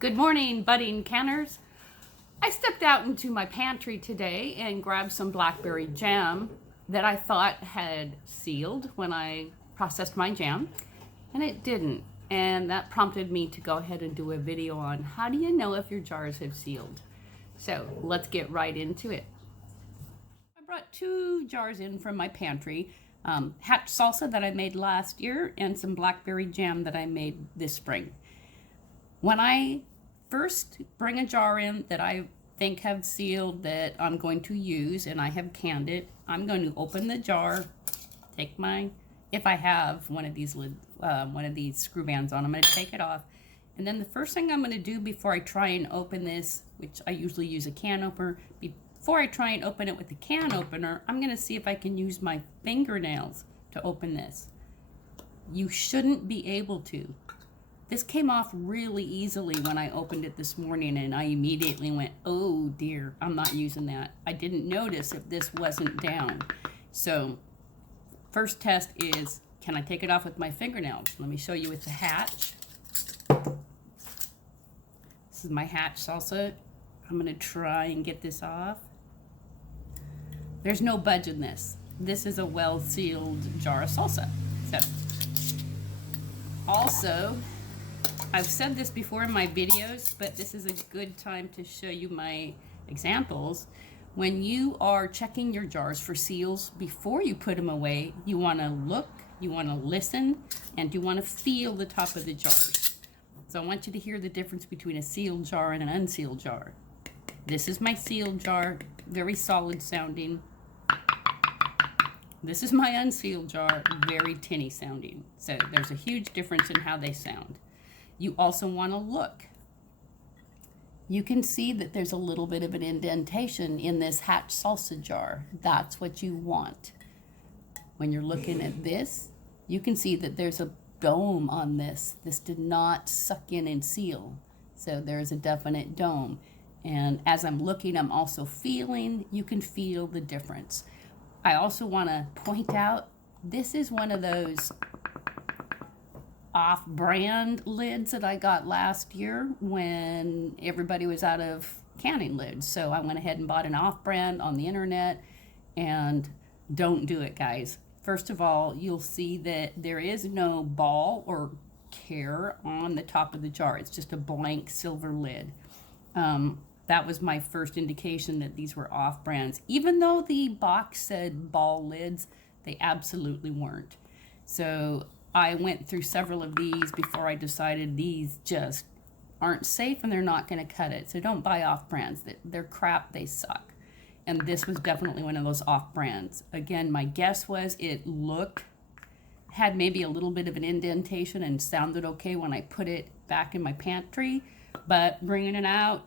Good morning, budding canners. I stepped out into my pantry today and grabbed some blackberry jam that I thought had sealed when I processed my jam, and it didn't. And that prompted me to go ahead and do a video on how do you know if your jars have sealed. So let's get right into it. I brought 2 jars in from my pantry, hatch salsa that I made last year and some blackberry jam that I made this spring. When I first bring a jar in that I think have sealed that I'm going to use and I have canned it, I'm going to open the jar, take if I have one of these screw bands on, I'm going to take it off. And then the first thing I'm going to do before I try and open this, which I usually use a can opener, before I try and open it with the can opener, I'm going to see if I can use my fingernails to open this. You shouldn't be able to. This came off really easily when I opened it this morning, and I immediately went, oh dear, I'm not using that. I didn't notice if this wasn't down. So first test is, can I take it off with my fingernails? Let me show you with the hatch. This is my hatch salsa. I'm going to try and get this off. There's no budge in this. This is a well-sealed jar of salsa. So also, I've said this before in my videos, but this is a good time to show you my examples. When you are checking your jars for seals, before you put them away, you want to look, you want to listen, and you want to feel the top of the jars. So I want you to hear the difference between a sealed jar and an unsealed jar. This is my sealed jar, very solid sounding. This is my unsealed jar, very tinny sounding. So there's a huge difference in how they sound. You also want to look. You can see that there's a little bit of an indentation in this hatch salsa jar. That's what you want. When you're looking at this, you can see that there's a dome on this. This did not suck in and seal. So there's a definite dome. And as I'm looking, I'm also feeling. You can feel the difference. I also want to point out, this is one of those off-brand lids that I got last year when everybody was out of canning lids. So I went ahead and bought an off-brand on the internet, and don't do it, guys. First of all, you'll see that there is no ball or care on the top of the jar. It's just a blank silver lid. That was my first indication that these were off-brands. Even though the box said ball lids, they absolutely weren't. So I went through several of these before I decided these just aren't safe and they're not going to cut it. So don't buy off brands. They're crap, they suck. And this was definitely one of those off brands. Again, my guess was it had maybe a little bit of an indentation and sounded okay when I put it back in my pantry, but bringing it out,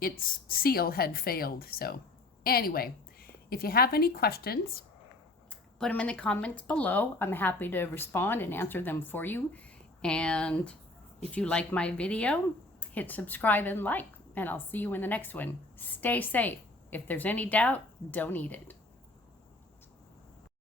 its seal had failed. So anyway, if you have any questions, put them in the comments below. I'm happy to respond and answer them for you. And if you like my video, hit subscribe and like, and I'll see you in the next one. Stay safe. If there's any doubt, don't eat it.